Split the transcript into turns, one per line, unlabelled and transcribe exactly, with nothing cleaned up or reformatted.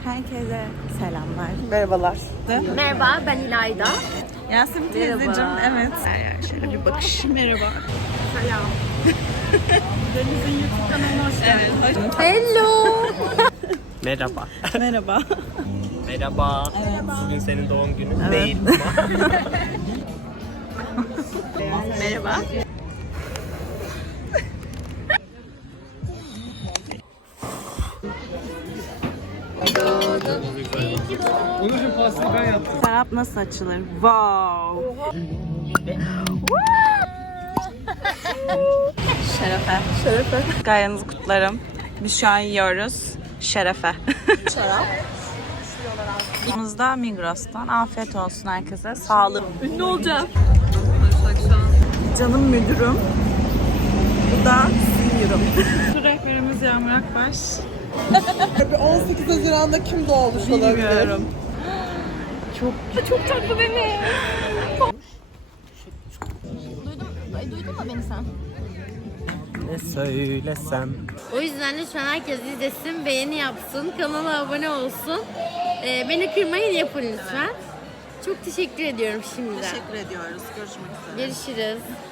Herkese selamlar.
Merhabalar.
Merhaba, ben İlayda.
Yasemin teyzeciğim, evet.
Şöyle bir bakış. Merhaba.
Deniz'in YouTube kanalına hoş geldiniz.
Hello.
Merhaba.
Merhaba.
Merhaba.
Evet.
Bugün senin doğum günün değil ama.
Merhaba.
Onurcuğum pastayı ben yaptım.
Serap nasıl açılır? Wow. Şerefe.
Şerefe.
Gayanızı kutlarım. Biz şu an yiyoruz. Şerefe.
Şarap.
Yanımızda Migros'tan. Afiyet olsun herkese. Sağlık.
Ünlü olacağım.
Canım müdürüm. Bu da senior'ım. Şu rehberimiz Yağmur Akbaş.
on sekiz Haziran'da kim doğmuş olabilir?
Bilmiyorum.
Çok tatlı beni. Duydun, ay, duydun mu beni sen?
Ne söylesem.
O yüzden lütfen herkes izlesin, beğeni yapsın, kanala abone olsun. Ee, beni kırmayın, yapın lütfen. Çok teşekkür ediyorum şimdiden.
Teşekkür ediyoruz. Görüşmek üzere.
Görüşürüz.